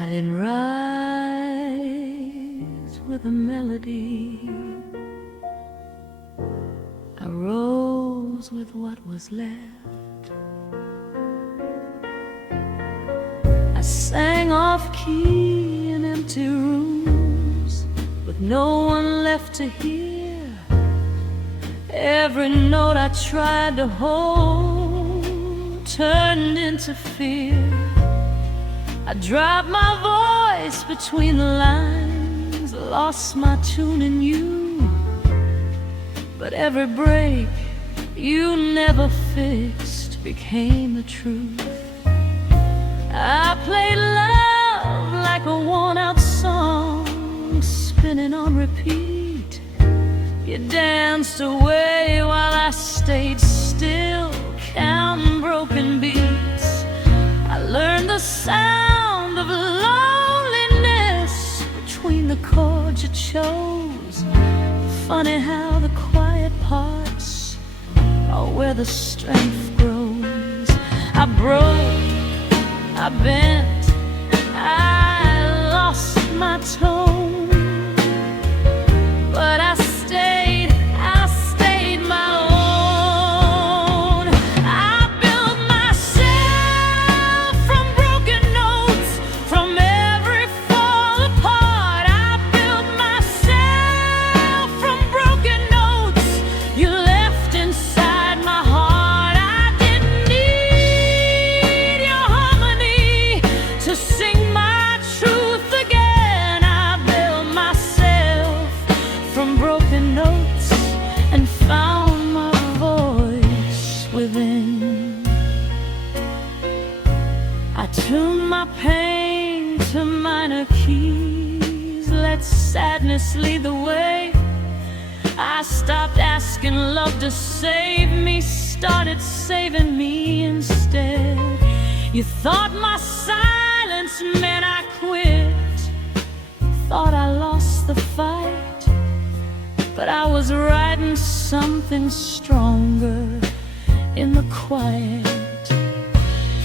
I didn't rise with a melody. I rose with what was left. I sang off key in empty rooms with no one left to hear. Every note I tried to hold turned into fear. I dropped my voice between the lines, lost my tune in you. But every break you never fixed became the truth. I played love like a worn-out song, spinning on repeat. You danced away while I stayed still, counting broken beats. I learned the sound of loneliness between the chords you chose. Funny how the quiet parts are where the strength grows. I broke, I bent, I lost my tone, but I stayed my own. I built myself from broken notes, from every fall apart. I built myself from broken notes you left inside my heart. I didn't need your harmony to sing my truth again. I built myself from broken notes and found my voice within. I tuned my pain to minor keys, let sadness lead the way. I stopped asking love to save me, started saving me instead. You thought my silence meant I quit, thought I lost the fight, but I was writing something stronger in the quiet.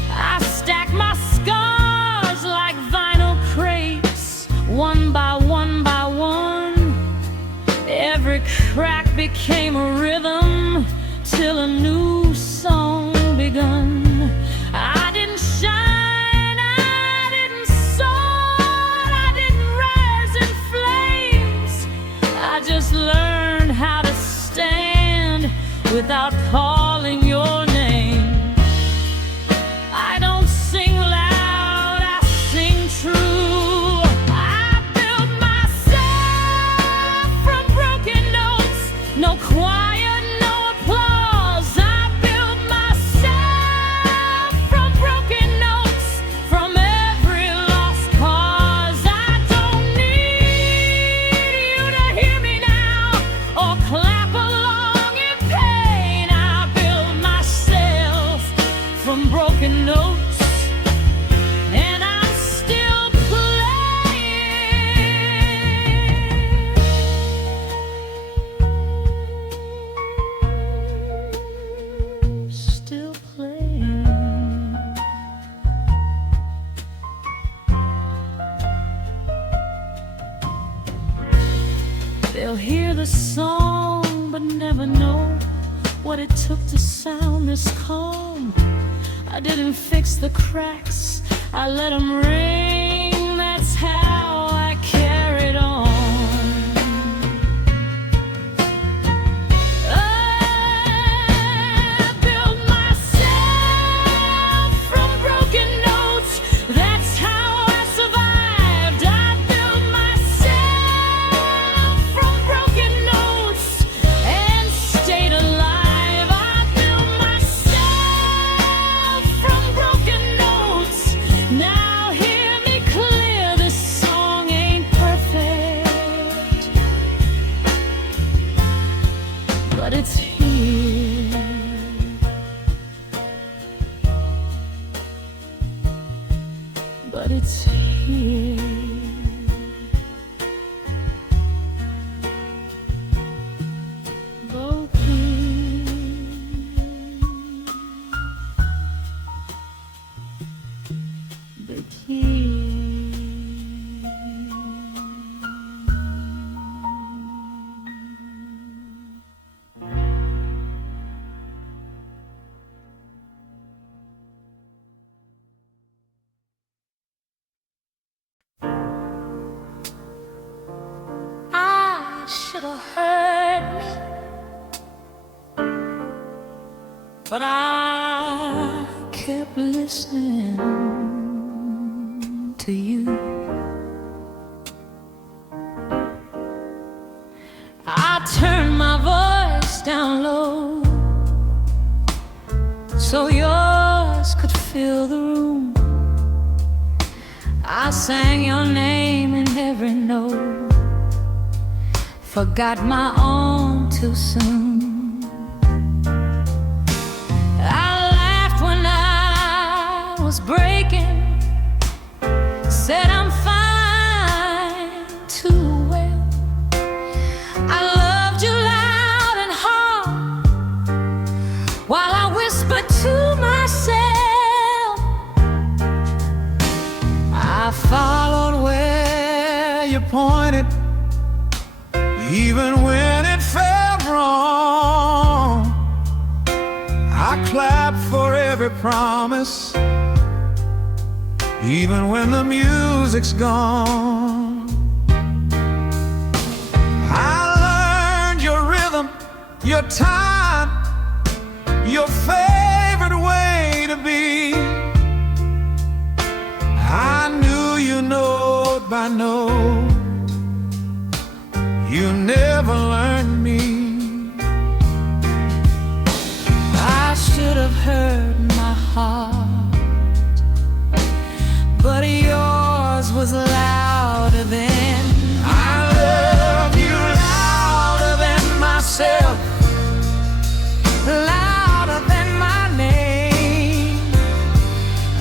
I stacked my scars like vinyl crates, one by one by one. Every crack became a rhythm till a new song begun. I didn't shine, I didn't soar, I didn't rise in flames. I just learned how to stand without calling your name. I don't sing loud, I sing true. I built myself from broken notes, no choir, no applause. I built myself from broken notes, from every lost cause. I don't need you to hear me now or clap along in pain. I built myself from broken notes, and I'm still playing. Still playing. They'll hear the song but never know what it took to sound this calm. I didn't fix the cracks, I let them ring. That's how I carried on. I built myself from broken notes, that's how I survived. I built myself from broken notes and stayed alive. I built myself from broken notes. Now hear me clear, this song ain't perfect, but it's here. But it's here. Broken, but here. should have heard me, but I kept listening to you. I turned my voice down low so yours could fill the room. I sang your name in every note, forgot my own too soon. I laughed when I was breaking, said I'm fine too well. I loved you loud and hard while I whispered to myself. I followed where you pointed, even when it felt wrong. I clapped for every promise, even when the music's gone. I learned your rhythm, your time, your favorite way to be. I knew you note by note, you never learned me. I should have heard my heart, but yours was louder than. I love you louder than myself, Louder than my name.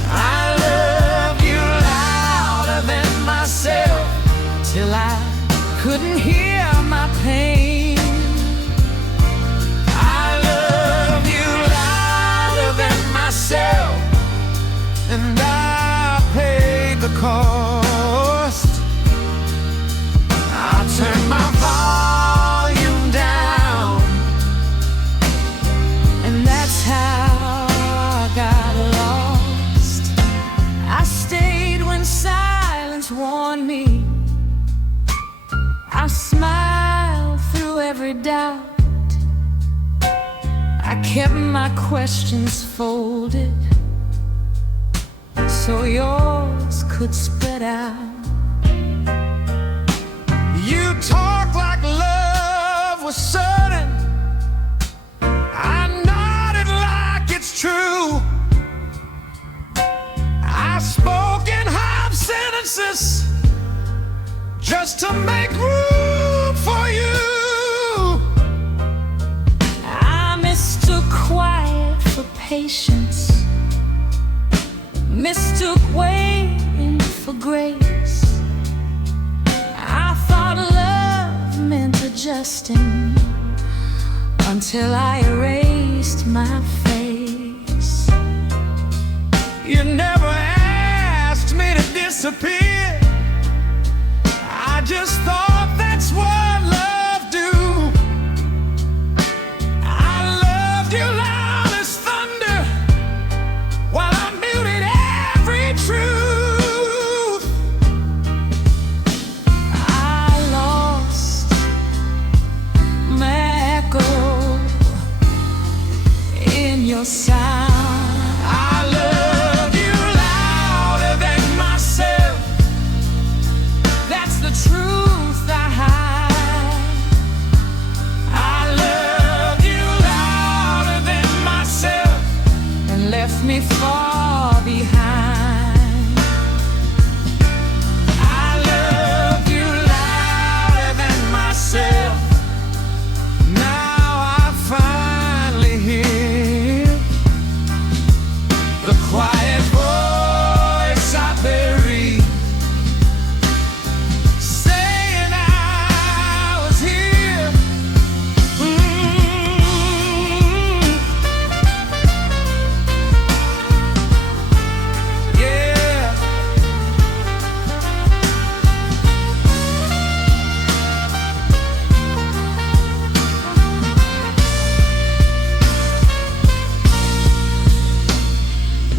I love you louder than myself, Till I couldn't hear my pain. I love you louder than myself, and I paid the cost. I turned my volume down, And that's how I got lost. I stayed when silence warned me. I smiled through every doubt. I kept my questions folded so yours could spread out. you talk like love was certain. I nodded like it's true. I spoke in half sentences just to make room for you. I mistook quiet for patience, mistook waiting for grace. I thought love meant adjusting until I erased my face. You never asked me to disappear. I just thought that's what love do. I loved you loud as thunder while I muted every truth. I lost my echo in your sound. I love you louder than myself. That's the truth I hide. I love you louder than myself, And left me far behind. I love you louder than myself. Now I finally hear the quiet voice I buried, saying I was here. Yeah.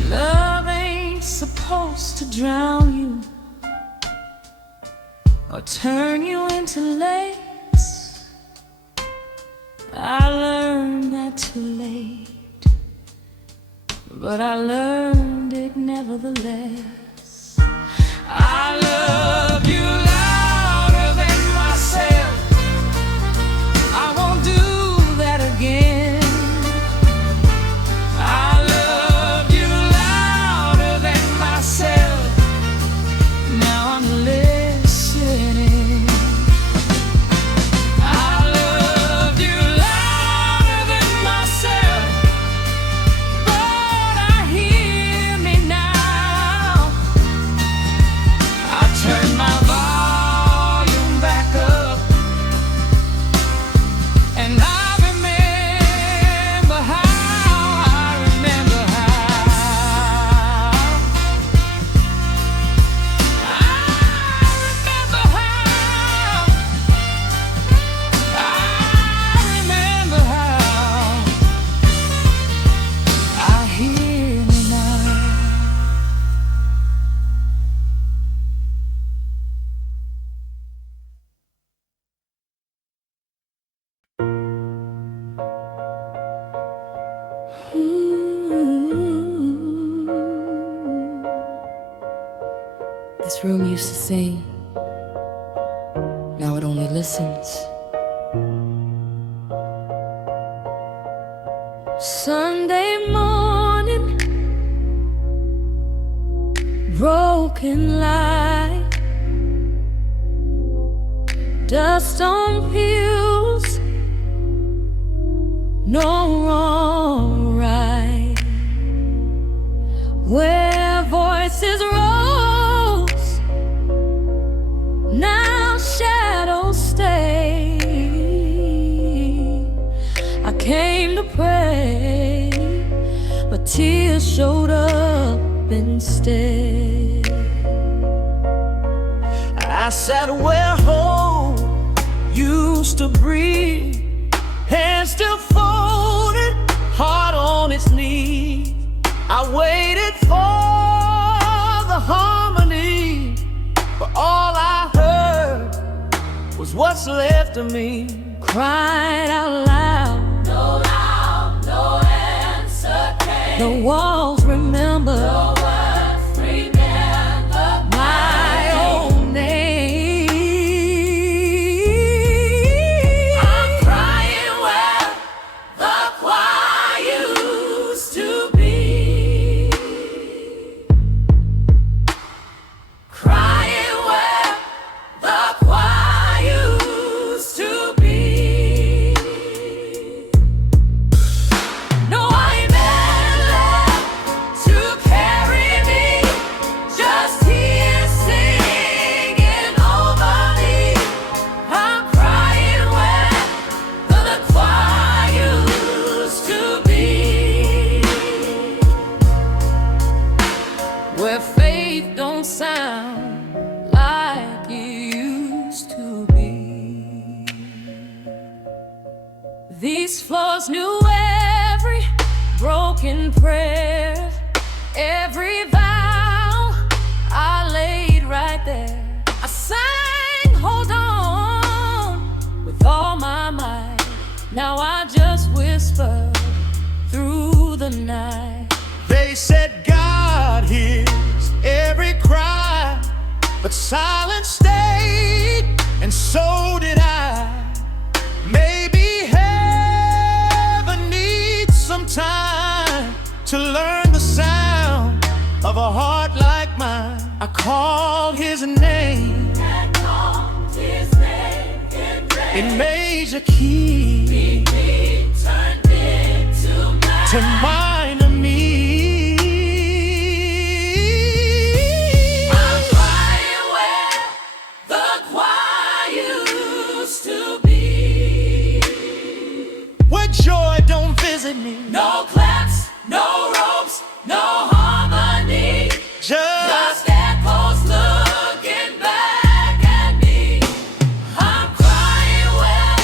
Love ain't supposed to drown you or turn you into lace. I learned that too late, but I learned it nevertheless. I love you louder than myself. I won't do that again. I love you louder than myself. Now I'm listening. I love you louder than myself, but I hear me now. I turn my volume back up, and I remember how, I remember how, I hear me now. This room used to sing, now it only listens. Sunday morning, broken light, dust on pews, no wrong right, where voices rose, now shadows stay. I came to pray, but tears showed up instead. I sat where hope used to breathe, hands still folded, heart on its knees. I waited for the harmony, but all I heard was what's left of me. Cried out loud, no answer came. The walls remember, the words remember my own name. I'm crying where the choir used to be, crying where the choir used to be. No white man left to carry me, just tears singing over me. I'm crying where the choir used to be, where faith don't sound like it used to be. These floors knew every broken prayer, every vow I laid right there. I sang, hold on, with all my might. Now I just whisper through the night. They said God hears every cry, but silence stayed, and so did I. Maybe heaven needs some time to learn the sound of a heart like mine. I called his name, in major key, Turned into to minor me. I'm crying where the choir used to be. Where joy don't visit me, No claps, no ropes, no harmony, just echoes looking back at me. I'm crying where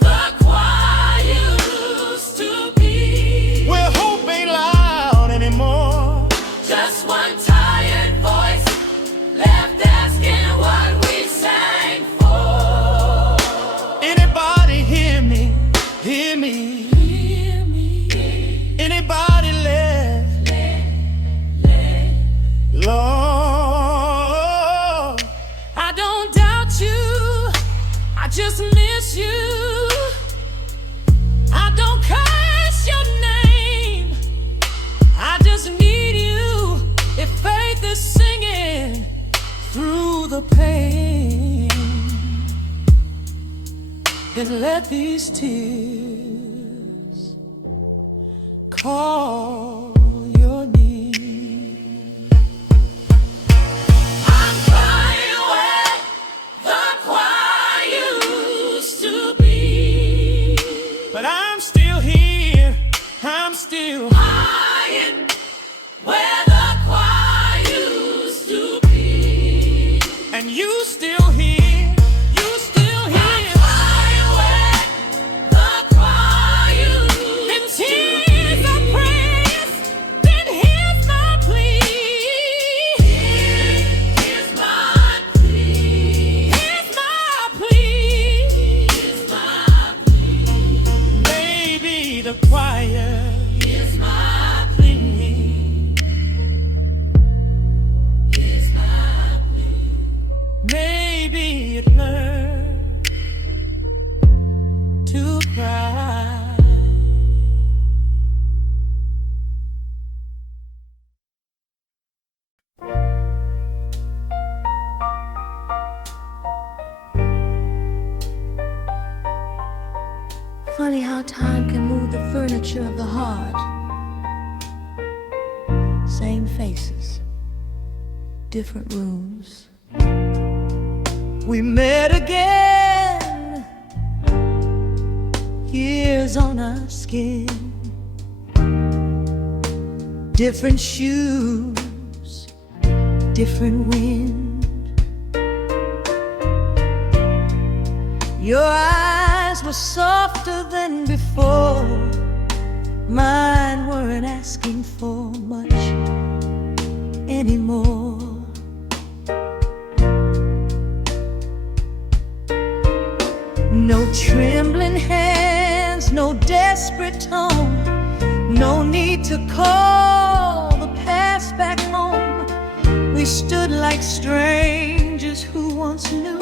the choir used to be. where hope the pain and let these tears call your name. I'm crying away the choir used to be, but I'm still here, I'm still lying where the choir used to be, and you still here, you still here. I'm flying away the choir used to be. Tears of praise, then here's my plea. Here's my plea. Here's my plea. Here's my plea. Baby, the choir. Here's my plea. Here's my plea. Maybe it learned to cry. Funny how time can move the furniture of the heart. Same faces, different rooms. We met again, Years on our skin, different shoes, different wind. Your eyes were softer than before, mine weren't asking for much anymore. No trembling hands, no desperate tone, no need to call the past back home. We stood like strangers who once knew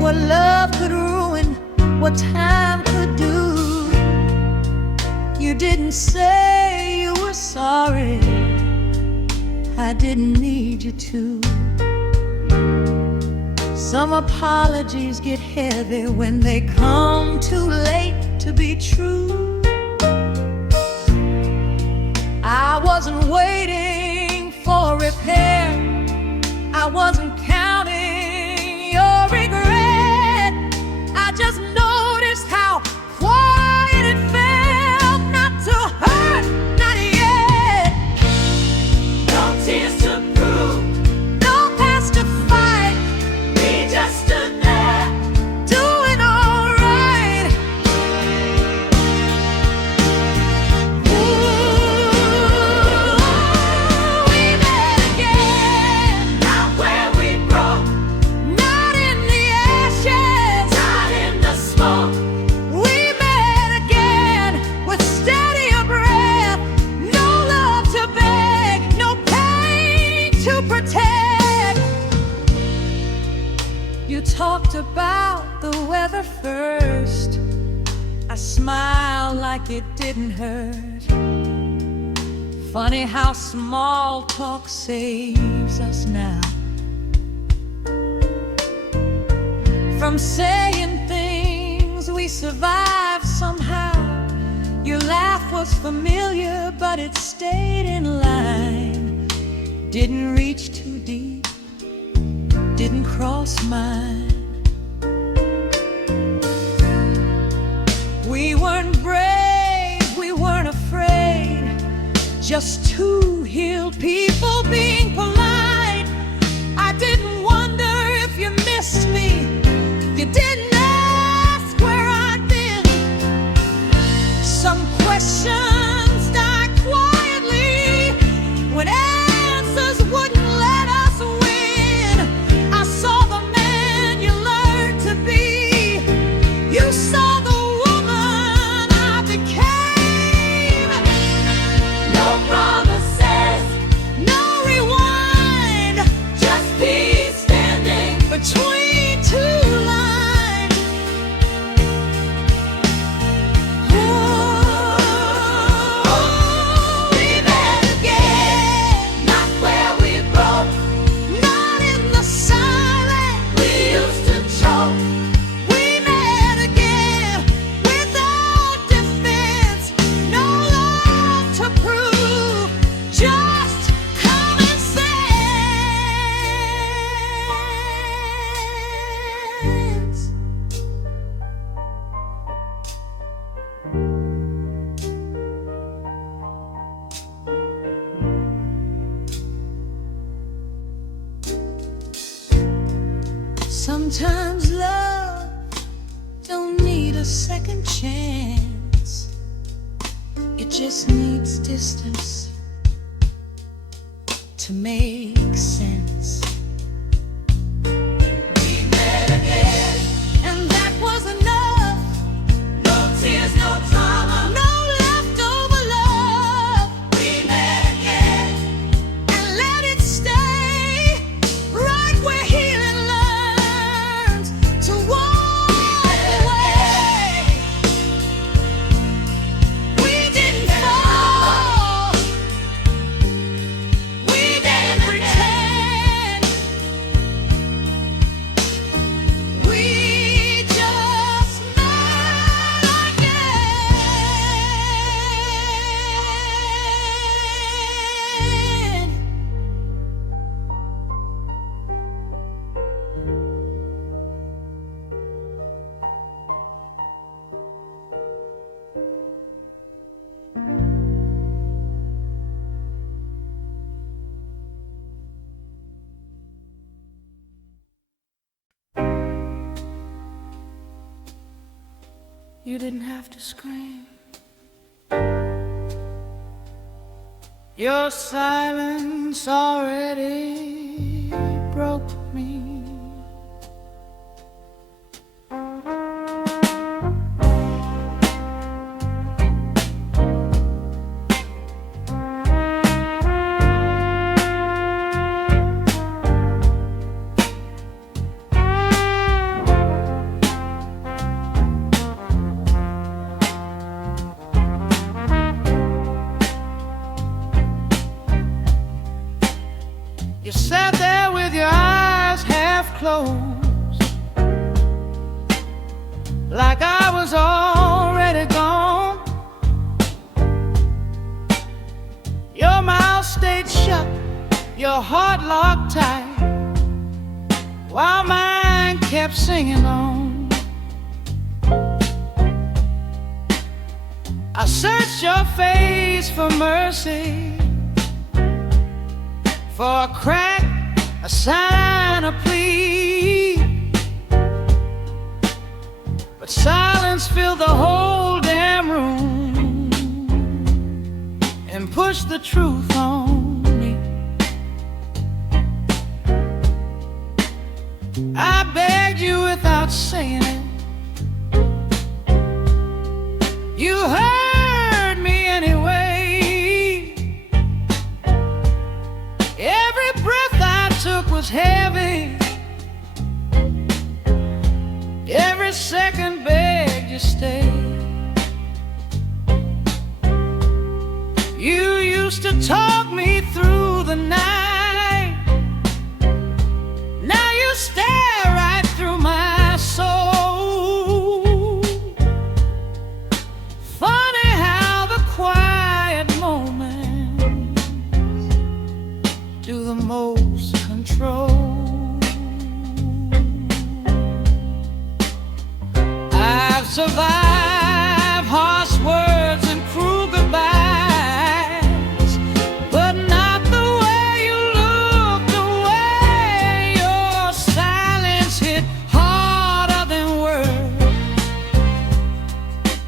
what love could ruin, what time could do. You didn't say you were sorry, I didn't need you to. Some apologies get heavy when they come too late to be true. I wasn't waiting for repair, I wasn't counting your regret. I just noticed how quiet it felt, not to hurt, not yet. No tears to prove, no past to fight. We just stood there, doing all right. Ooh, we met again, not where we broke, not in the ashes, not in the smoke. We met again with steadier breath, no love to beg, no pain to protect. You talked about the weather first, I smiled like it didn't hurt. Funny how small talk saves us now from saying things we survived somehow. Your laugh was familiar, but it stayed in line. Didn't reach too deep, didn't cross mine. We weren't brave, we weren't afraid, just two healed people being polite. I didn't wonder if you missed me, you didn't ask where I'd been. Some questions die quietly when answers wouldn't let us win. I saw the man you learned to be, you saw the woman I became. No promises, no rewind. Sometimes love don't need a second chance. It just needs distance to make sense. We met again, and that was enough. No tears, no drama, no leftover love. We met again, and let it stay right where healing learns to walk away. We didn't fall, we didn't pretend. We just met again. You didn't have to scream. Your silence already broke me. You sat there with your eyes half closed, like I was already gone. Your mouth stayed shut, your heart locked tight, while mine kept singing on. I searched your face for mercy, for a crack, a sign, a plea. But silence filled the whole damn room and pushed the truth on me. I begged you without saying it. You heard me anyway. Every breath I took was heavy. Every second begged you stay. You used to talk me through the night. Now you stare right through my soul. Funny how the quiet moments do the most control. I've survived harsh words and cruel goodbyes, but not the way you looked away. Your silence hit harder than words,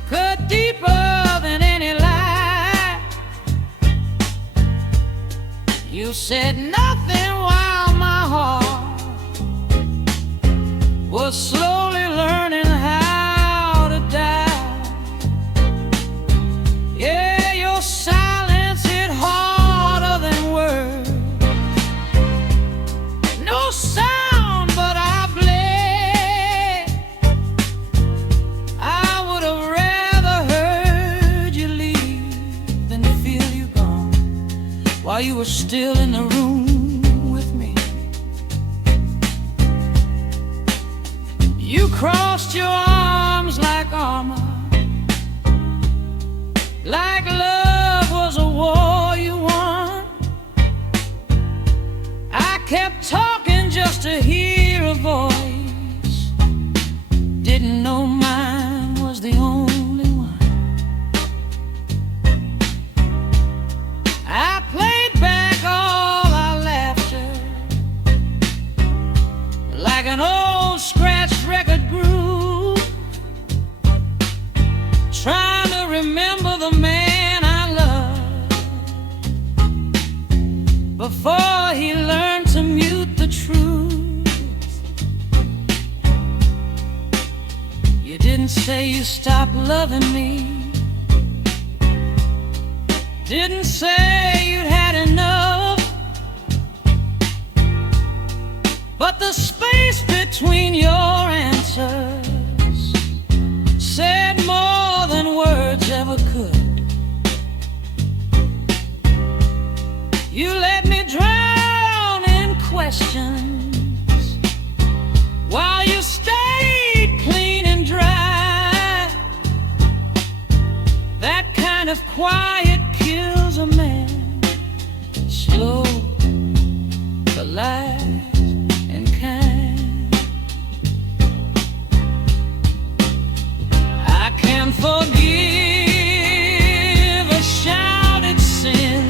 cut deeper than any lie. You said nothing while my heart was slowly learning how to die. Yeah, your silence hit harder than words. No sound, but I bled. I would have rather heard you leave than feel you gone while you were still in the room with me. You crossed your arms like armor, like love was a war you won. I kept talking just to hear a voice, didn't know mine was the only one. I played back all our laughter like an old before he learned to mute the truth. You didn't say you stopped loving me, didn't say you'd had enough, but the space between your answers said more than words ever could. You let me drown in questions while you stayed clean and dry. That kind of quiet kills a man, slow, polite, and kind. I can forgive a shouted sin,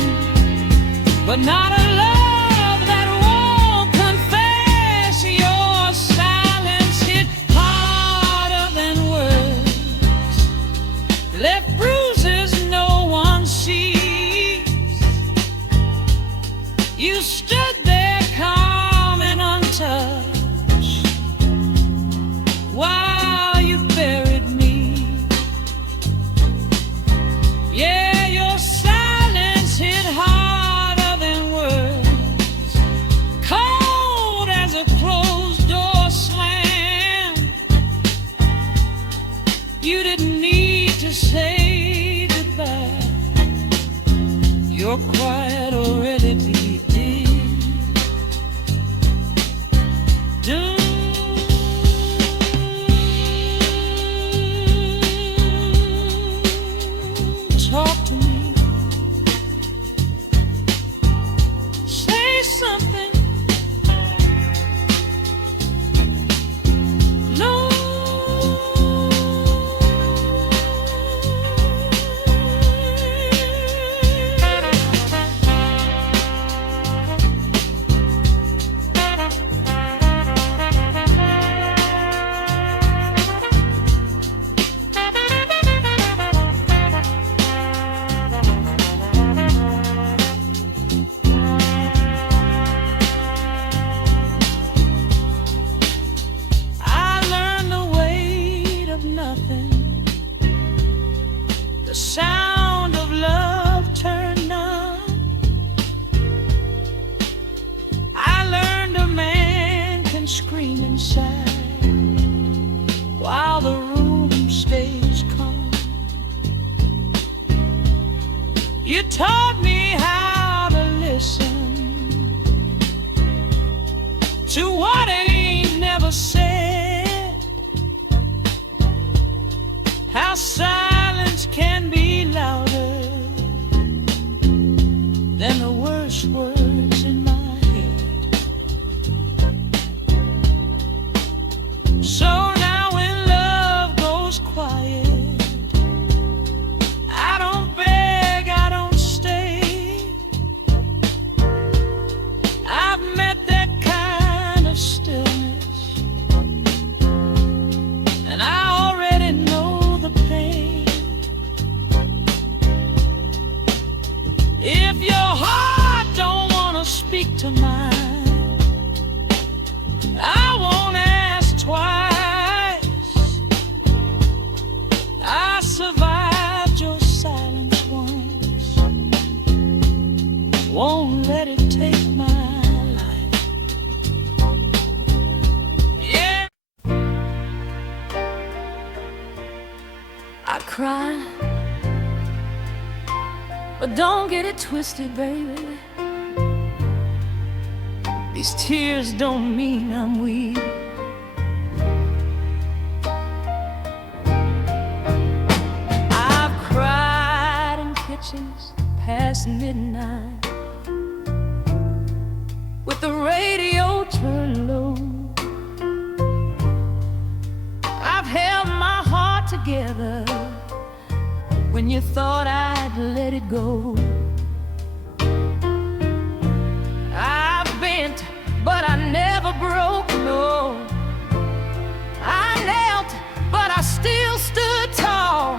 but not a love that won't confess. Your silence hit harder than words, left bruises no one sees. You stood there calm and untouched while you buried me. Yeah, your silence hit harder than words, cold as a closed door slam. You didn't need to say goodbye, your quiet already did. Talk to me, say something. No, the sound of love turned on. I learned a man can scream inside while the room stays calm. You taught me how to listen to what ain't never said, how silence can be louder than the worst words in my head. So now when love goes quiet, I don't beg, I don't stay. I've met that kind of stillness, and I already know the pain. If your heart don't want to speak to mine, I won't ask twice. I survived your silence once, won't let it take my life. Yeah, I cry, but don't get it twisted, baby. These tears don't mean I'm weak. I've cried in kitchens past midnight with the radio turned low. I've held my heart together when you thought I'd let it go. I've bent, but I never broke, no. I knelt, but I still stood tall.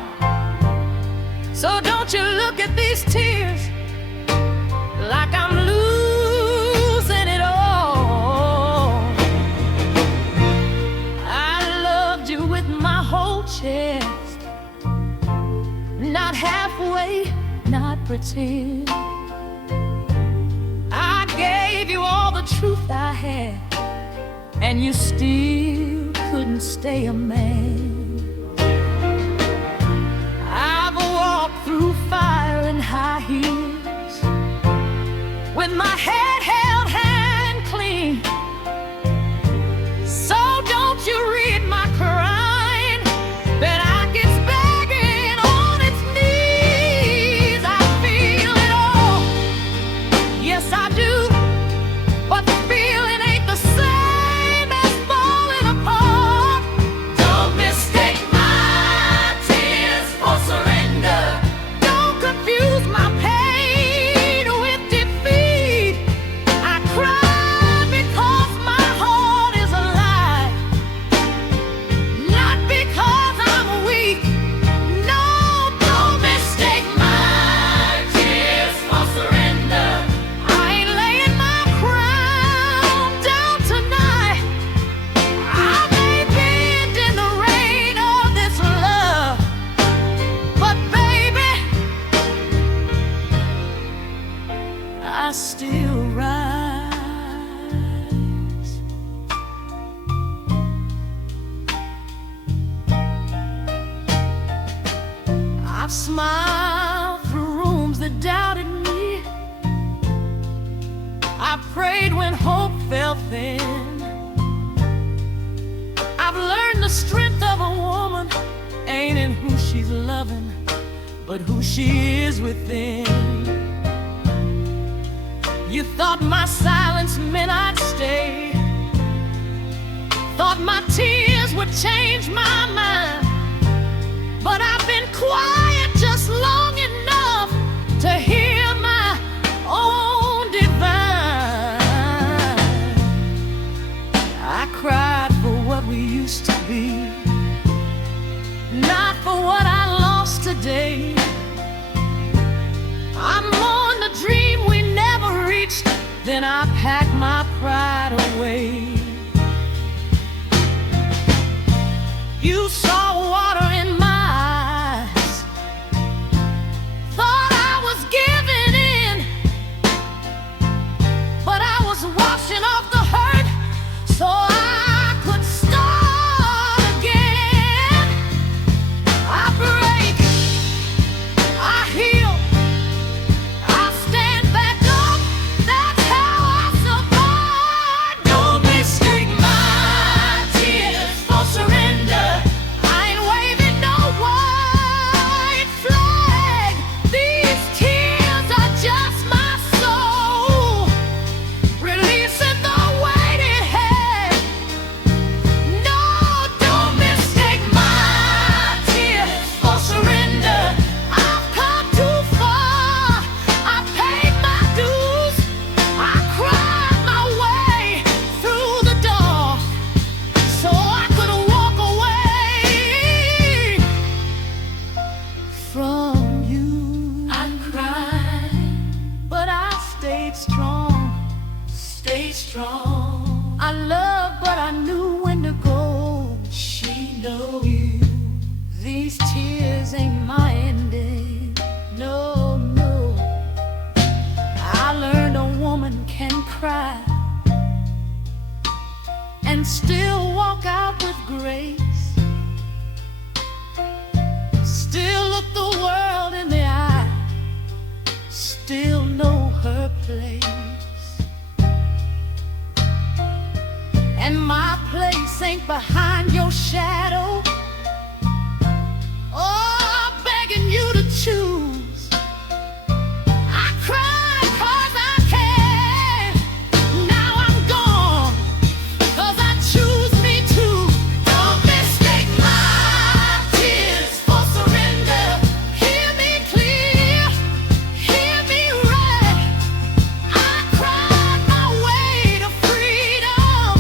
So don't you look at these tears like I'm losing pretend. I gave you all the truth I had, and you still couldn't stay a man. I've walked through fire and high heels, with my head held high and clean. So don't you read my crying, that I gets begging on its knees. I feel it all, yes I do, but the feeling ain't the same as falling apart. Don't mistake my tears for surrender. Don't confuse my pain with defeat. I cry because my heart is alive, not because I'm weak. No, don't mistake my tears for surrender. I ain't laying my crown down tonight. I may bend in the rain of this love, but baby, I still rise. I've smiled through rooms that doubted me. I prayed when hope fell thin. I've learned the strength of a woman ain't in who she's loving, but who she is within. You thought my silence meant I'd stay, thought my tears would change my mind, but I've been quiet just long enough to hear my own divine. I cried for what we used to be, not for what I lost today. I mourn the dream we never reached, then I pack my pride away. You saw water in my eyes, thought I was giving in, but I was washing off the hurt so I could start again. I break, I heal, I stand back up, that's how I survive. Don't mistake my tears for surrender. I ain't waving no white flag. These tears are just my soul, releasing the weight it had. No, don't mistake my tears for surrender. I've come too far, I paid my dues, I cried my way through the door so I could walk away from you. I cried, but I stayed strong, stayed strong. I loved, but I knew when to go. She knows these tears ain't my ending. No, no. I learned a woman can cry and still walk out with grace, still look the world in the eye, still know her place. And my place ain't behind your shadow. Oh, I'm begging you to choose. I cried 'cause I can. Now I'm gone 'cause I choose me too. Don't mistake my tears for surrender. Hear me clear, hear me right. I cried my way to freedom.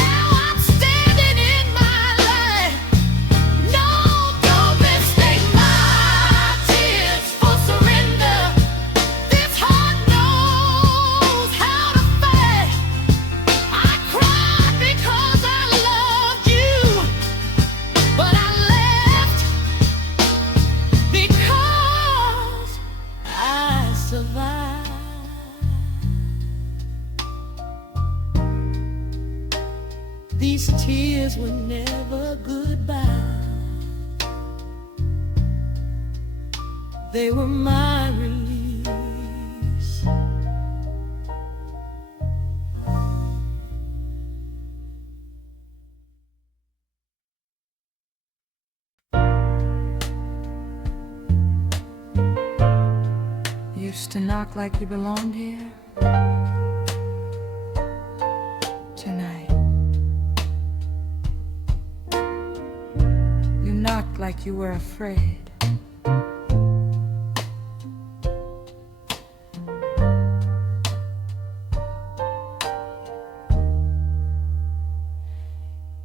Now I'm standing in my These tears were never goodbye. They were my release. Used to knock like you belonged here. Tonight, you knocked like you were afraid.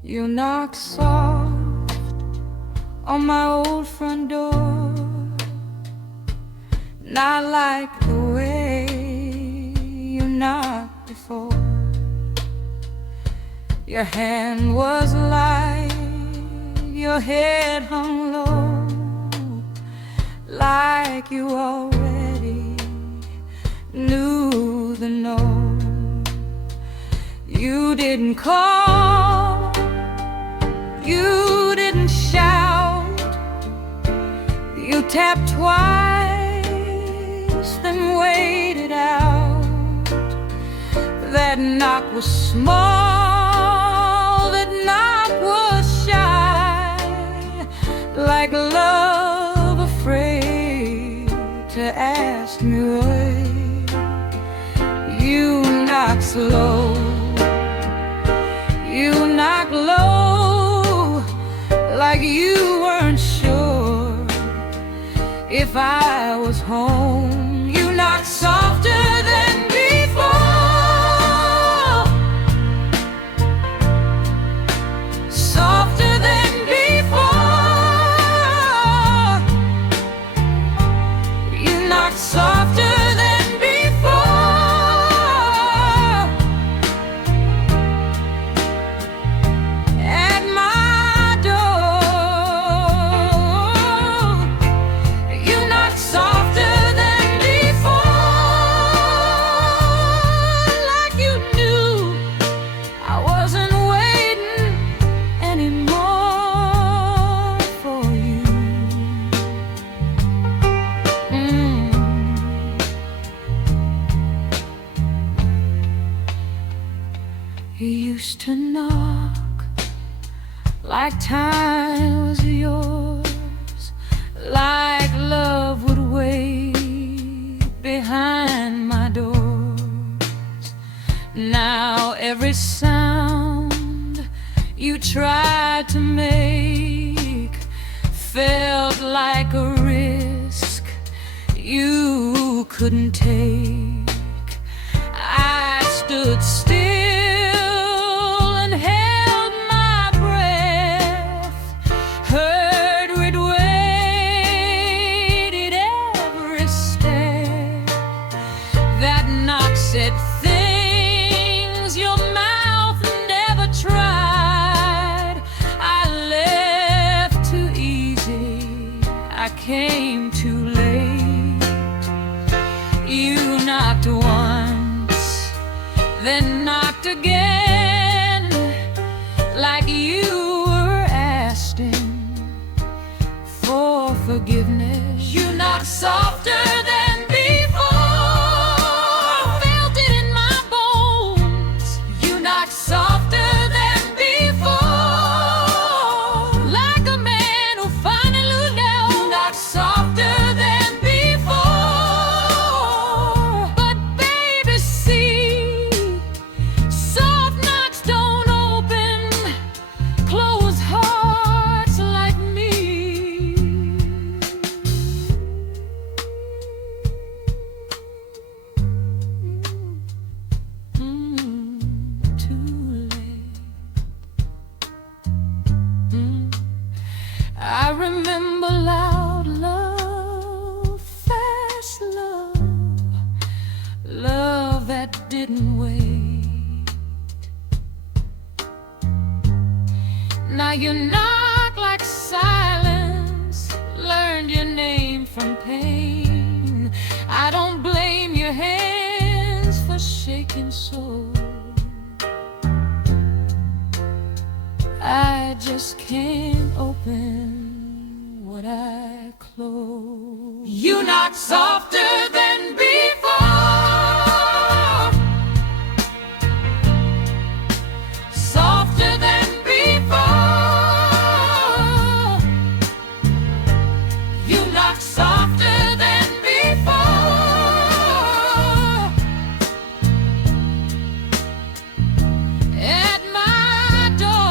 You knock soft on my old front door, not like the way you knocked before. Your hand was light, your head hung low, like you already knew the no. You didn't call, you didn't shout, you tapped twice, then waited out. That knock was small, that knock was shy, like love afraid to ask me why. You knock slow, you knock low, like you weren't sure if I was home. You knocked softer than before, softer than before. You knocked softer than before. At my door, you knocked softer than before, like you knew I wasn't waiting anymore for you. You used to knock like time was yours, like love would wait behind my doors. Now every sound you tried to make felt like a risk you couldn't take. I stood still and held my breath, heard it waited every step. That knock said things your mouth never tried. I left too easy, I came too late. You knocked once, then knocked again, like you were asking for forgiveness. You knocked softer than before, felt it in my bones. You knocked softer than before, like a man who finally knows. You knocked softer than before, but baby, see, soft knocks don't open closed hearts like me. Too late. I remember loud love, fast love, love that didn't wait. Now you knock like silence, learned your name from pain. I don't blame your hands for shaking so. just can't open what I close. You knock softer than before, softer than before. You knock softer than before. At my door,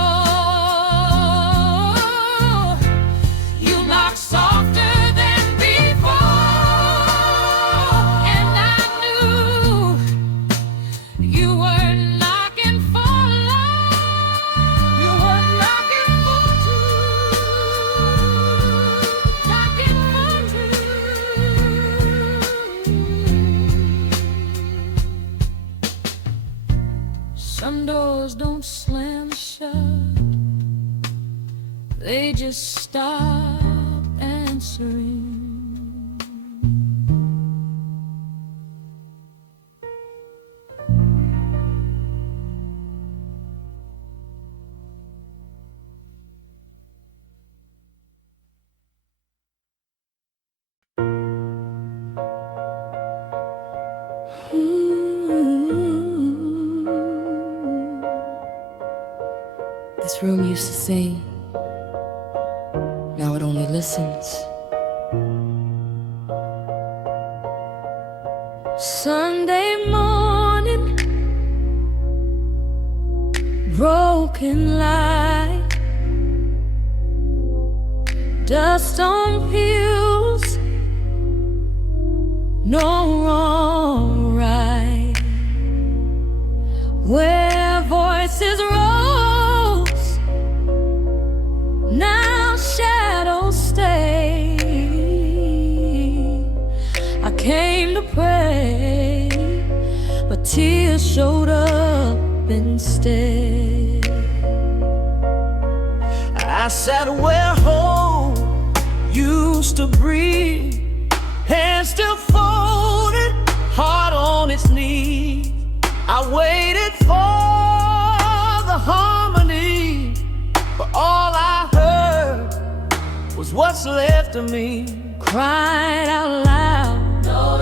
you knock softer than before. And I knew you were knocking for love. You were knocking for truth, knocking for truth. Some doors don't slam shut, they just stop answering. This room used to sing, now it only listens. Sunday morning, broken light, dust on pews, no wrong right, where voices rose, now shadows stay. I came to pray, but tears showed up instead. I sat where hope used to breathe, hands still folded, heart on its knees. I waited for the harmony, but all I heard was what's left of me. Cried out loud, no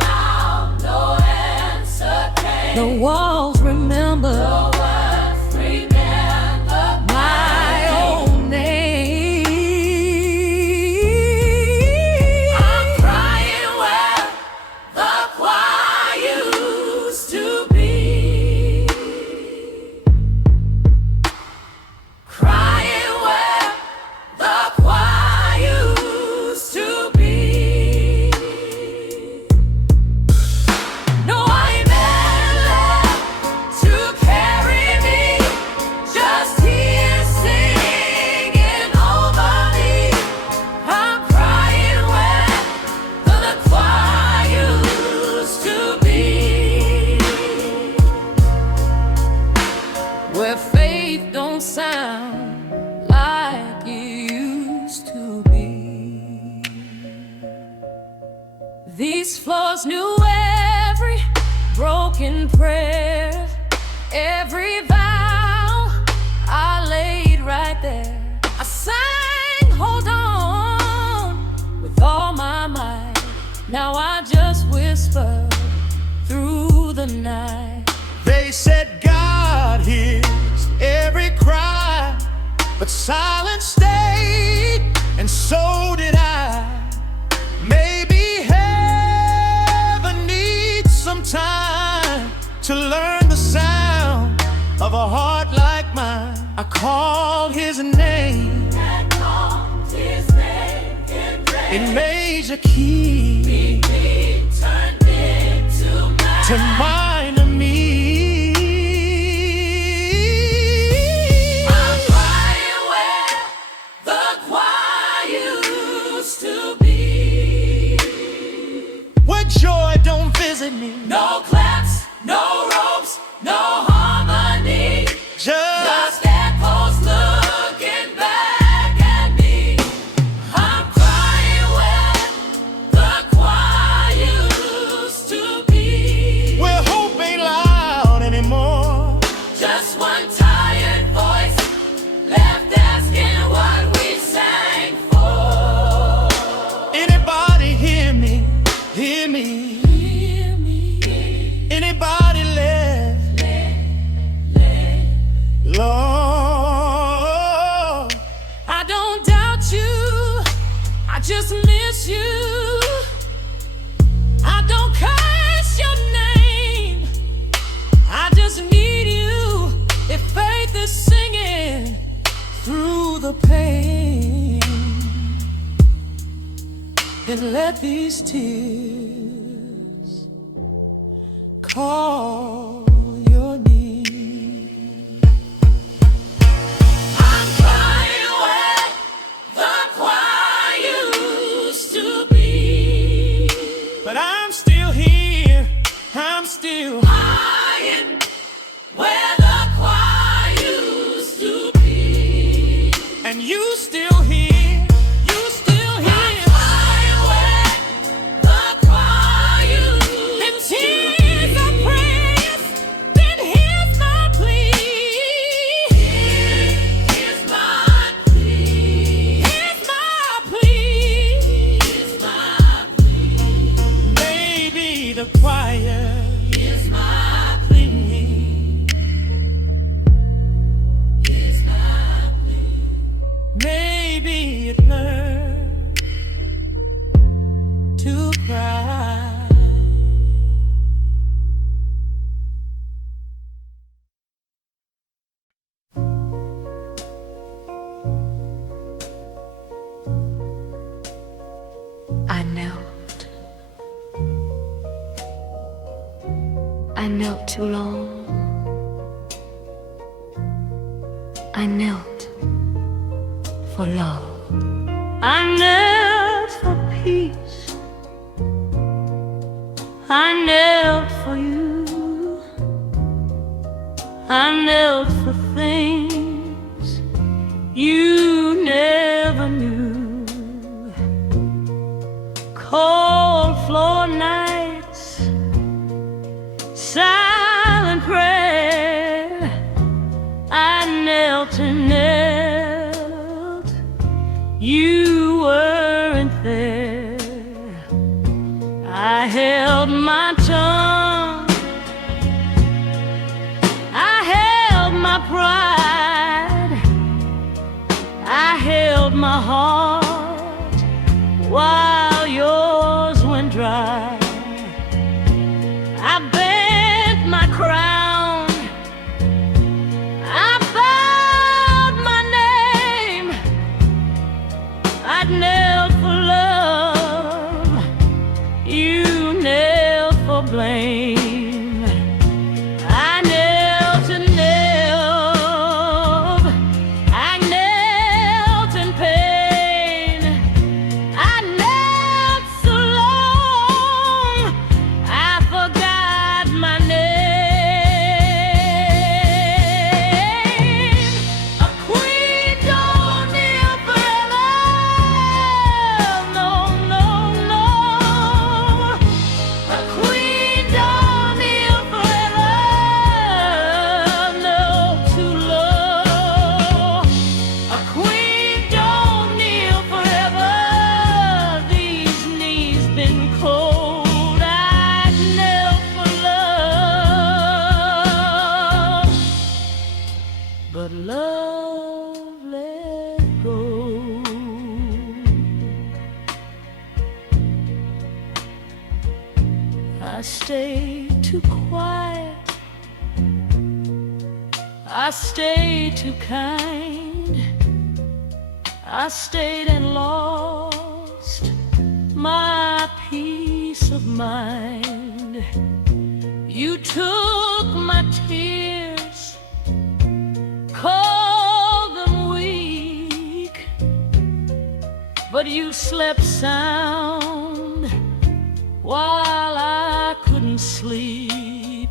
answer came. The walls remember, the words remember my own name. I'm crying where the choir used to be, crying where the choir used to be. No white man left to carry me, just tears singing over me. I'm crying where the choir used to be, where faith don't sound like it used to be. These floors knew every broken prayer, every vow I laid right there. I sang, hold on, with all my might. Now I just whisper through the night. They said God hears every cry, but silence stayed, and so did I. Maybe heaven needs some time to learn the sound of a heart like mine. I called his name, in major key, turned into mine to me. I'm crying where the choir used to be, Where joy don't visit me, no claps, no ropes, no harmony, just echoes looking back at me. I'm crying where the choir used to be, where hope ain't loud anymore. just one tired voice left asking let these tears call your name. I'm crying away the choir used to be, But I'm still here, I'm still crying where the choir used to be. and you still here, you still I'm here. crying away the choir used And to tears of be. praise, then here's my plea. Here's my plea. Here's my plea. Here's my plea. Maybe the choir Here's my plea. Here's my plea. Maybe it learned to cry. I knelt too long. I knelt for love. I knelt for peace. I knelt for you. I knelt for things you never knew. Cold floor nights, silent prayer. I knelt and knelt. You weren't there. I held my tongue. I held my pride. I held my heart while yours went dry. I bent my crown. I bowed my name. I'd knelt for love. You knelt for blame. I knelt and knelt. I knelt in pain. I knelt so long I forgot my name. A queen don't kneel forever. No, no, no. A queen don't kneel forever. No, too low. A queen don't kneel forever. These knees been cold. I knelt for love, but love let go. I stayed too quiet. I stayed too kind. I stayed and lost my peace of mind. You took my tears, called them weak, but you slept sound while I couldn't sleep.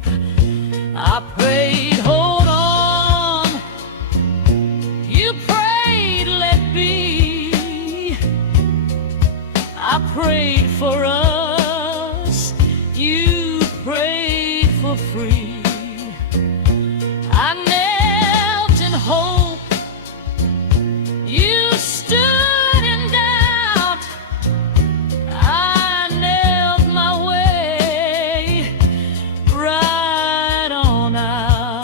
I prayed, hold on. You prayed, let be. I prayed for us. You prayed for free. I knelt in hope. You stood in doubt. I knelt my way right on out.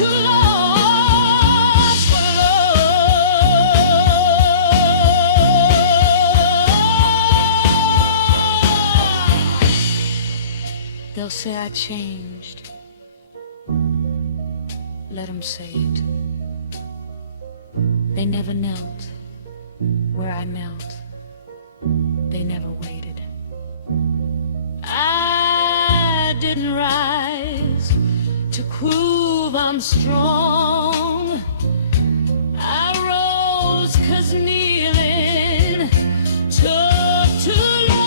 too lost for love. They'll say I changed. Let them say it. They never knelt where I knelt. They never waited. I didn't rise to prove I'm strong. I rose 'cause kneeling took too long.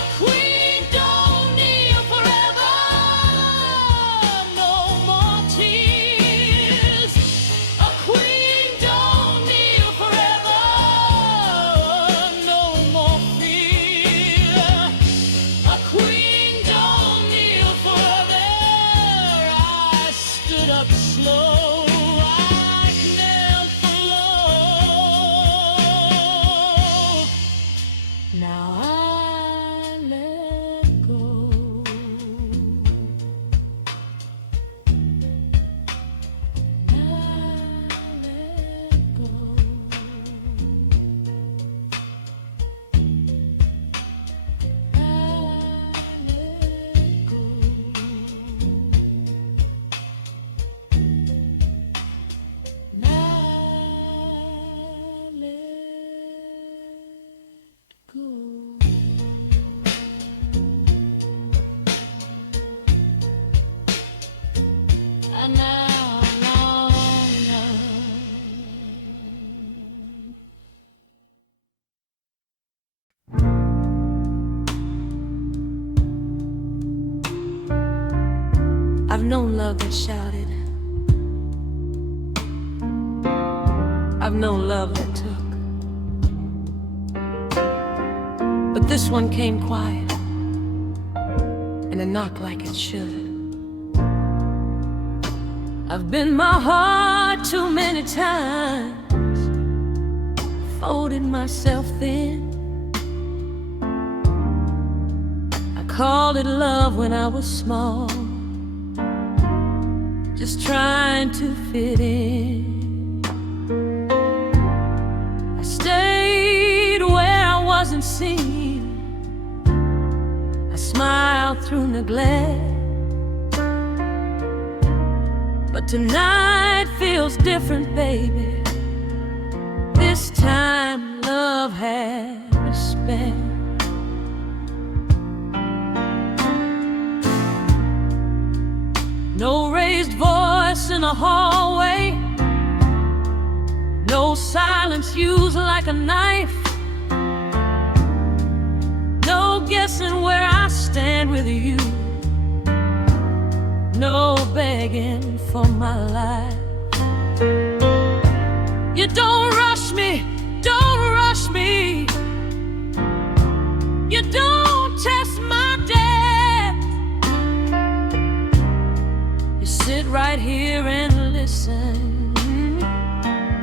A queen don't kneel forever. No more tears. A queen don't kneel forever. No more fear. A queen don't kneel forever. I stood up slow. I knelt for love. Now I let go. I let go. I let go. And now longer. I've known love that shouted. I've known love that took. But this one came quiet, and it knocked like it should. I've been my heart too many times, folded myself thin. I called it love when I was small, just trying to fit in. I stayed where I wasn't seen. I smiled through neglect. But tonight feels different, baby. This time love had respect. No raised voice in the hallway. No silence used like a knife. No guessing where I stand with you. No begging for my life. You don't rush me, don't rush me. You don't test my depth. You sit right here and listen.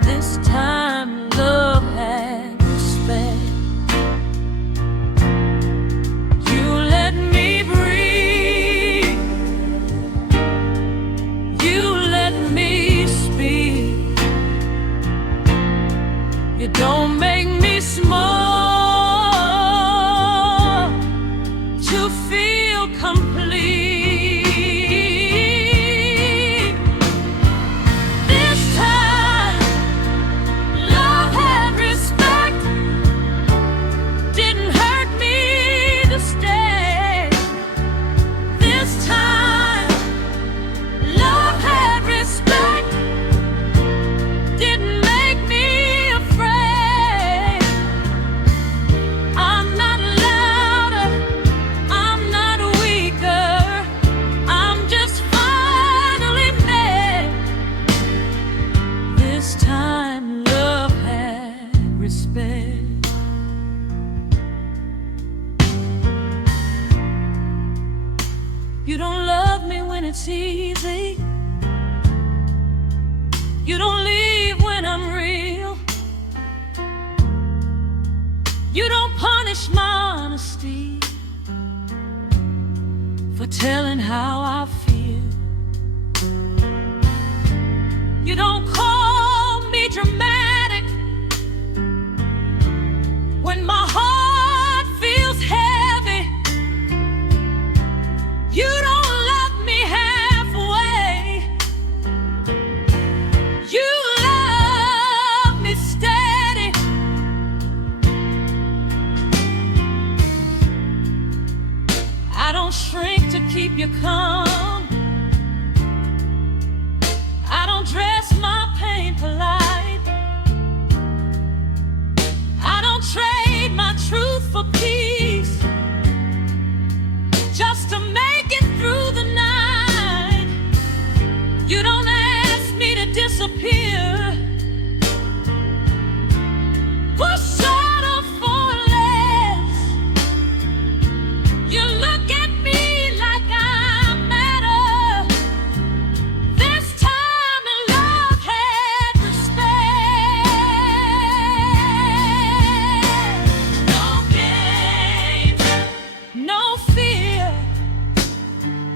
This time love had respect. You let me breathe. You let me speak. You don't make me small to feel complete. This time, love had respect. Didn't hurt me to stay. This time, love had respect. Didn't make me afraid. I'm not louder, I'm not weaker. I'm just finally made. This time love had respect. You don't love me when it's easy. You don't leave when I'm real. You don't punish my honesty. for telling how I feel. You don't call me dramatic when my heart feels heavy. You don't love me halfway. You love me steady. I don't shrink to keep you calm. I don't dress my pain polite. I don't trade my truth for peace just to make it through the night. You don't ask me to disappear. Push settle for less. You look at me like I matter. This time in love had respect. No games, no fear,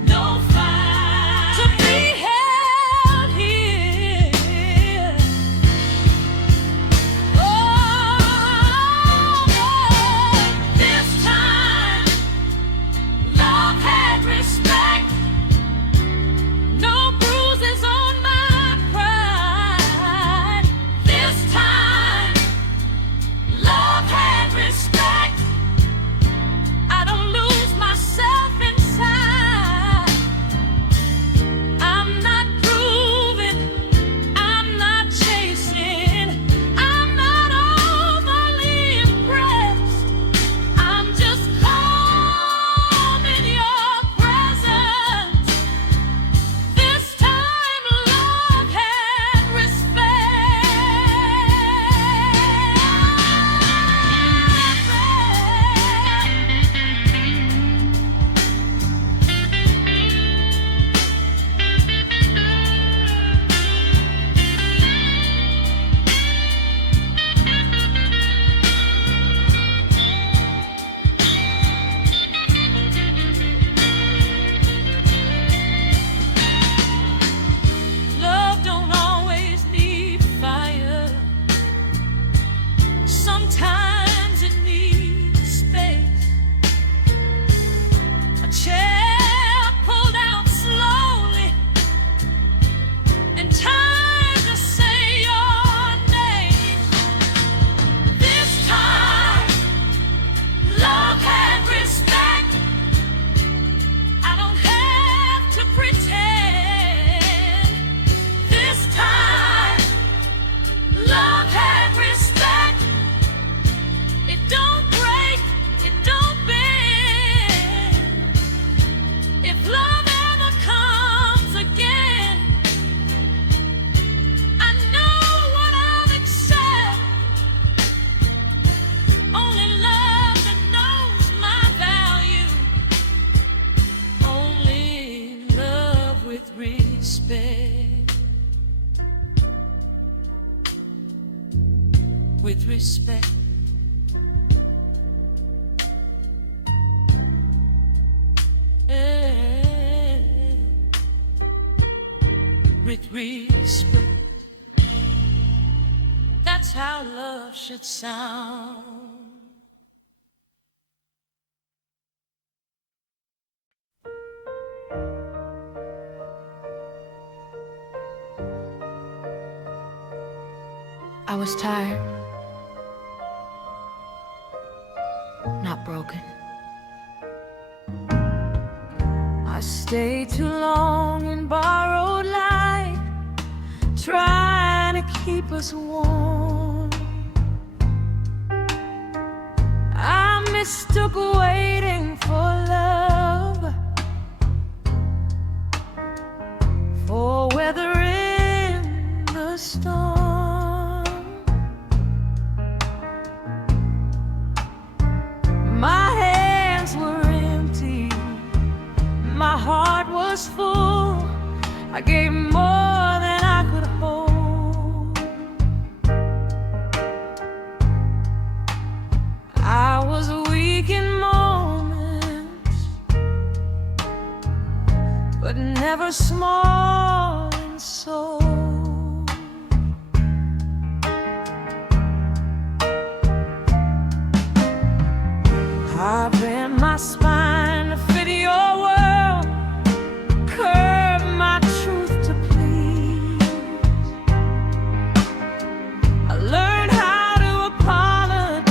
no fight to be held here. Oh, this time love had respect. No bruises on my pride. This time love had respect. I don't lose myself inside. I'm not proving, I'm not chasing, I'm not overly impressed. I'm just calm in your presence. This time love had Love don't always need fire. Sometimes it needs space. A chair pulled out slowly, and time to say your name. This time, love had respect. I don't have to pretend. This time, love had respect. It don't break, it don't bend. If love ever comes again, I know what I'll accept. Only love that knows my value. Only love with respect. With respect. With respect. That's how love should sound. I was tired, not broken. I stayed too long in borrowed light, trying to keep us warm. I mistook waiting for love for weather in the storm. My hands were empty, my heart was full. I gave more than I could hold. I was weak in moments, but never small in soul. I bend my spine to fit your world, curve my truth to please. I learned how to apologize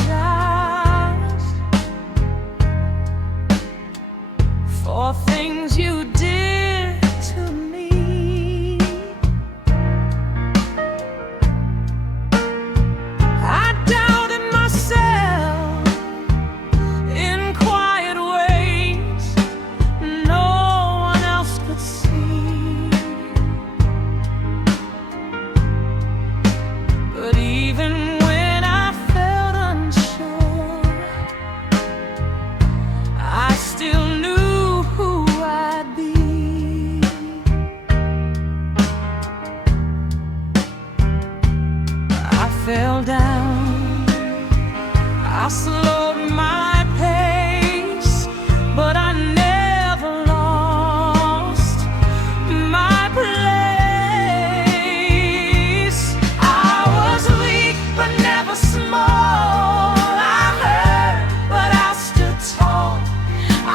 for things you did to me. I doubted myself in quiet ways no one else could see. But even when I felt unsure, I still knew who I'd be. I fell down, I slowed my pace, but I never lost my place. I was weak but never small. I hurt but I stood tall.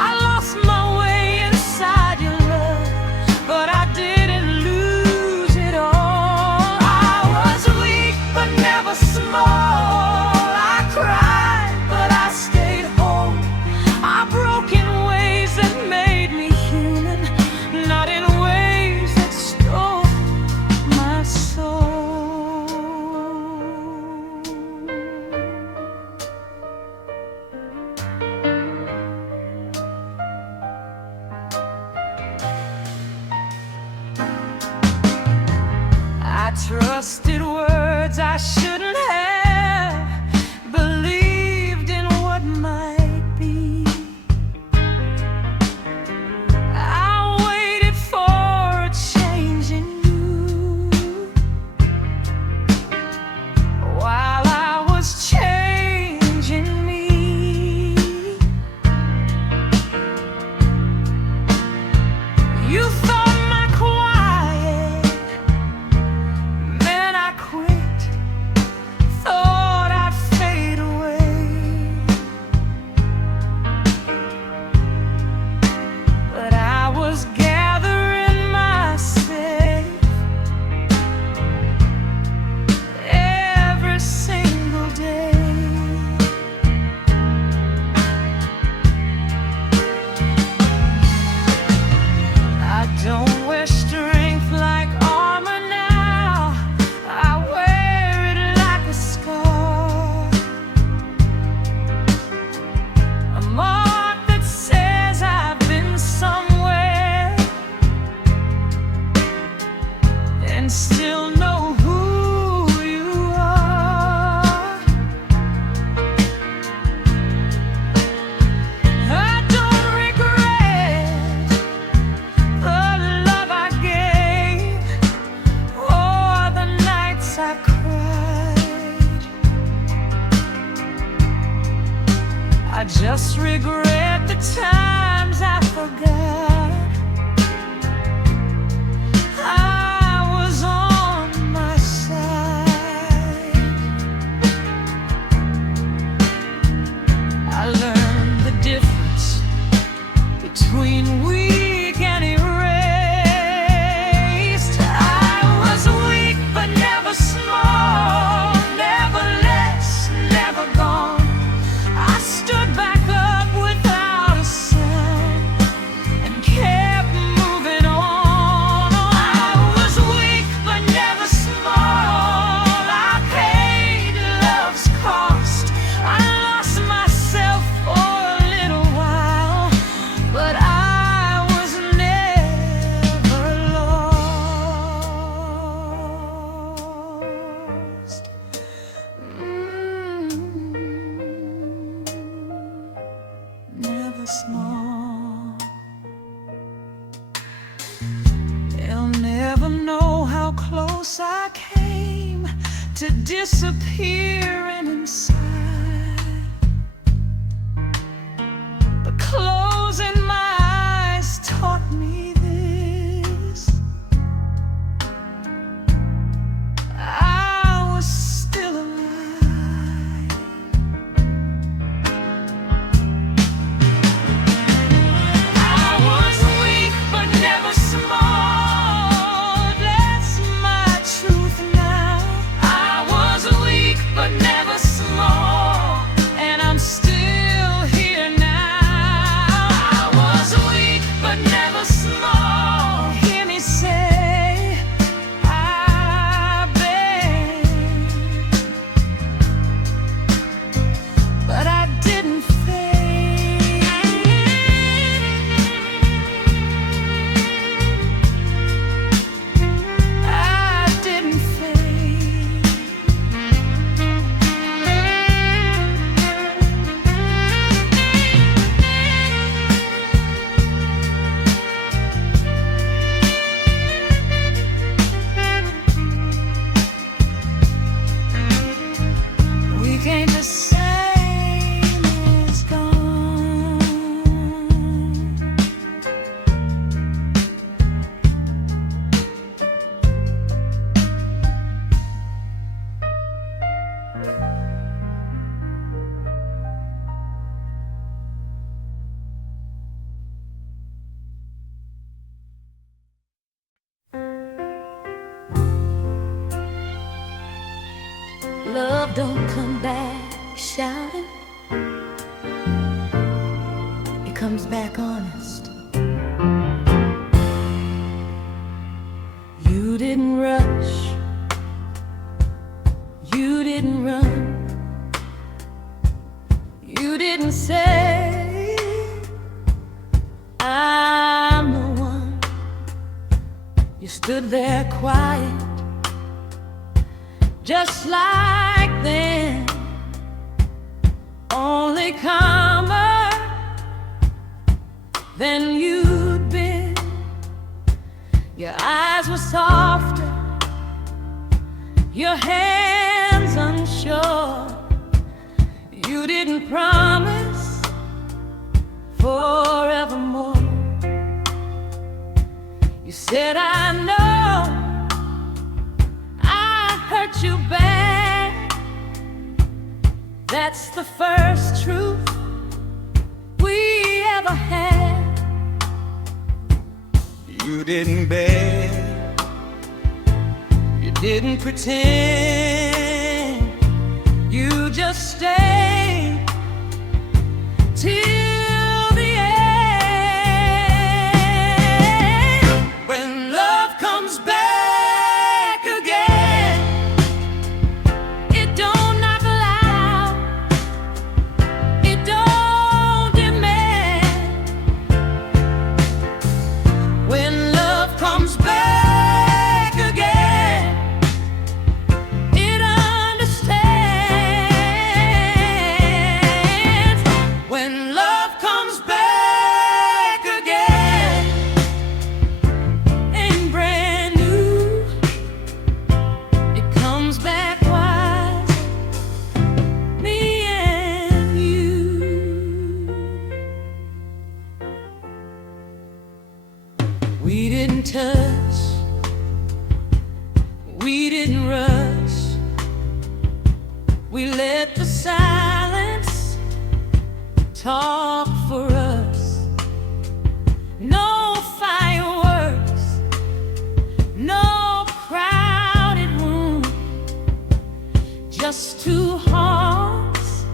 I lost my way inside your love, but I didn't lose it all. I was weak but never small. I cried but I stayed whole. I broke in ways that made me human, not in ways that stole my soul. I trusted words I shouldn't have, believed in what might be. I waited for a change in you while I was changing me. You thought my quiet meant I quit, thought I'd fade away. But I was gathering myself every single day. I don't wear strength like armor now. I wear it like a scar, a mark that says I've been somewhere and still know who you are. I don't regret the love I gave or the nights I cried. I just regret the times I forgot I was on my side. I learned the difference between weak and erased. I was weak but never small, never less, never gone. I stood back up without a sound and kept moving on. I was weak but never small. I paid love's cost. I lost myself for a little while, but I was never lost. Never small. They'll never know how close I came to disappearing inside. But closing my eyes taught me this. love don't come back shouting, it comes back honest. You didn't rush, you didn't run, you didn't say I'm the one. You stood there quiet, just like then, only calmer than you'd been. Your eyes were softer, your hands unsure. You didn't promise forevermore. You said, I know I hurt you bad. That's the first truth we ever had. You didn't beg, you didn't pretend, you just stayed till the end. When love comes back again, it don't knock loud, it don't demand. When love comes back again, it understands. When love comes back again, ain't brand new, it comes back wise, me and you. We didn't touch, we didn't rush, we let the silence talk for us. No fireworks, no crowded room, just two hearts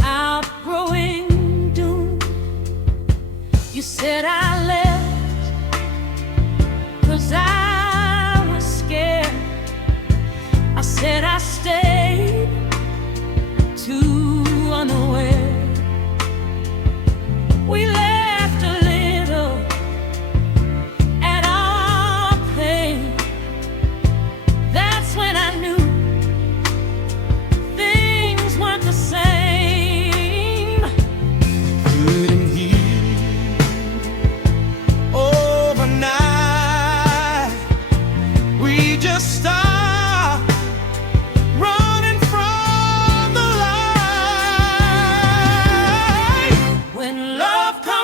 outgrowing doom. You said I left 'cause I was scared. I said I stayed too unaware. We laughed a little at our pain. That's when I knew things weren't the same. Couldn't heal overnight. We just stopped running from the light. When love comes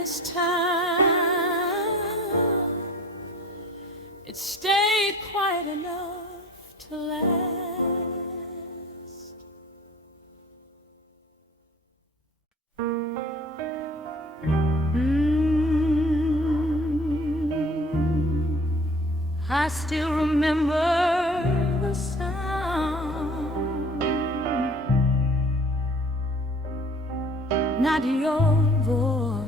this time it stayed quiet enough to last. I still remember the sound, not your voice,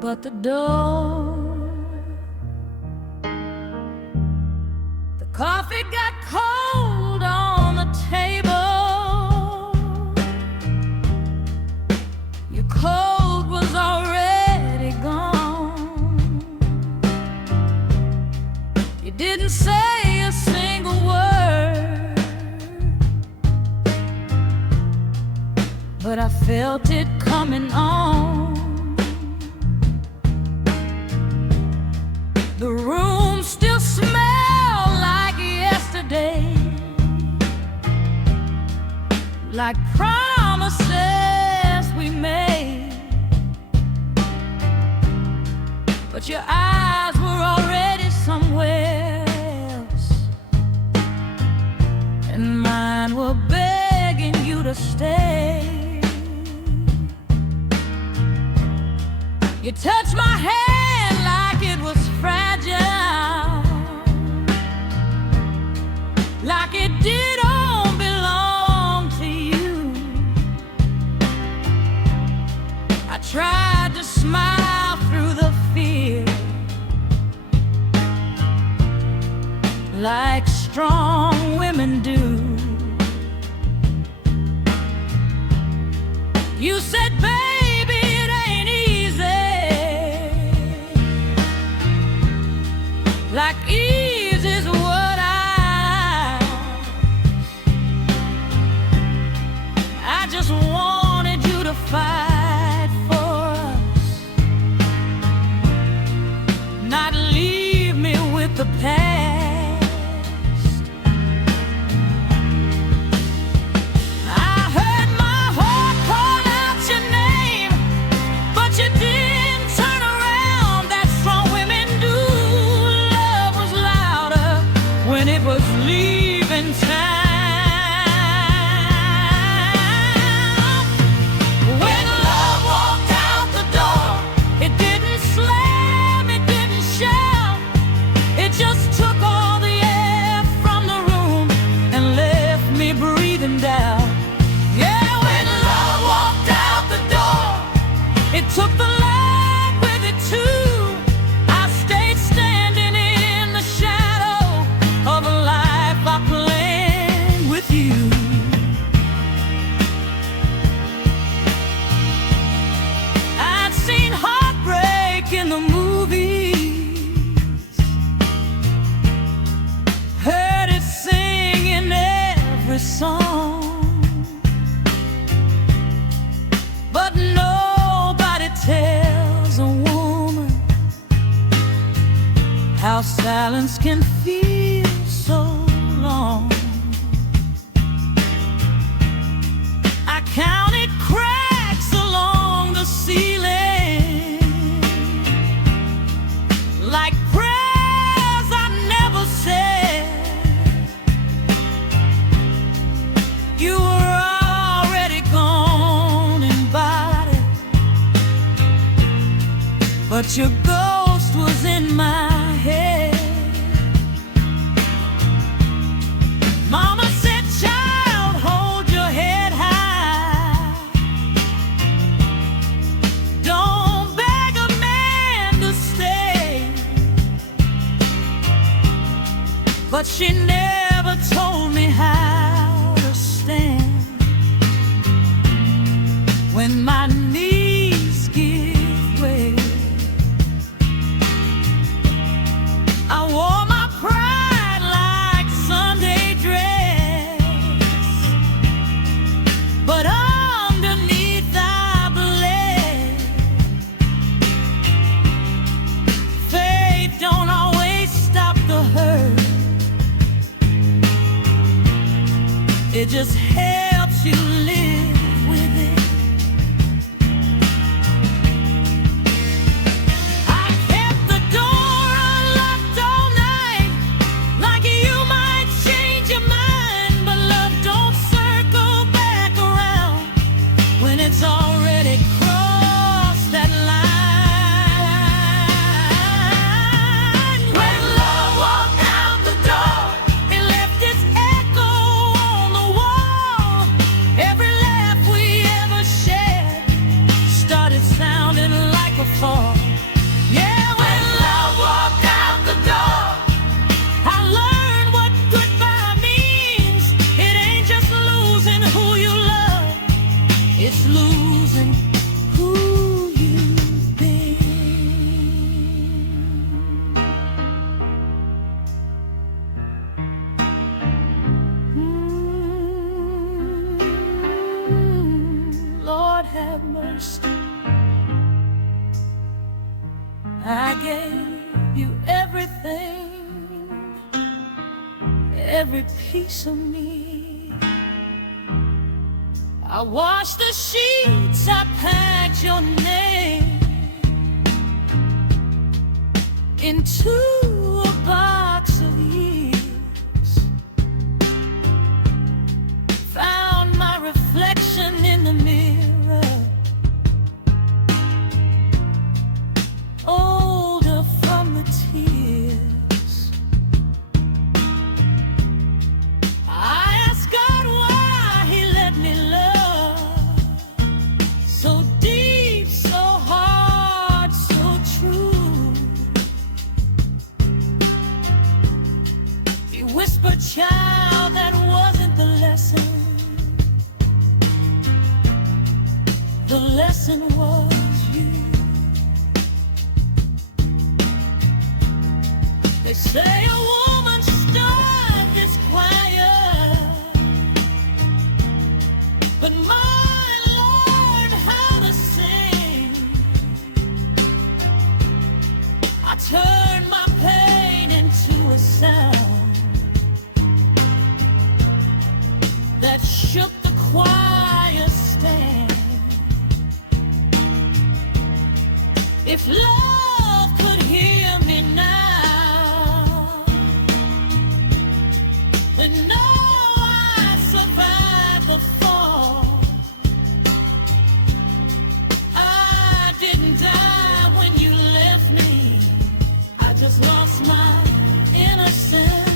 but the door. The coffee got cold on the table. Your coat was already gone. You didn't say a single word, but I felt it coming on. The room still smelled like yesterday, like promises we made, but your eyes were already somewhere else, and mine were begging you to stay. You touched my hand like it was fragile, like it didn't belong to you. I tried to smile through the fear, like strong women do. You said, baby, it ain't easy, like ease is what I just wanted you to fight for us, not leave me with the past. I heard my heart call out your name, but you didn't turn around. That's strong women do. Love was louder when it was leaving town. When love walked out the door, it didn't slam, it didn't shout. It just took all the air from the room and left me breathing down. Yeah, when love walked out the door, it took the light with it too. I stayed standing in the shadow of a life I planned with you. I'd seen heartbreak in the movies, heard it sing in every song, but nobody tells a woman how silence can feel so long. I counted cracks along the ceiling, like prayers I never said. You were already gone in body, but your ghost was in my head. Mama said, child, hold your head high. Don't beg a man to stay. But she never told me how to stand when my knees give way. I wore my pride like Sunday dress, but underneath I bled. Faith don't always stop the hurt, it just helps you live. It's losing who you've been. Lord have mercy. I gave you everything, every piece of me. I washed the sheets, I packed your name into a box of years. Found my reflection in the mirror, older from the tears. I asked God why He let me love so deep, so hard, so true. He whispered, child, that wasn't the lesson. The lesson was you. They say a woman started this choir, but mine learned how to sing. I turned my pain into a sound that shook the choir stand. If love could hear me now, then know I survived the fall. I didn't die when you left me. I just lost my innocence.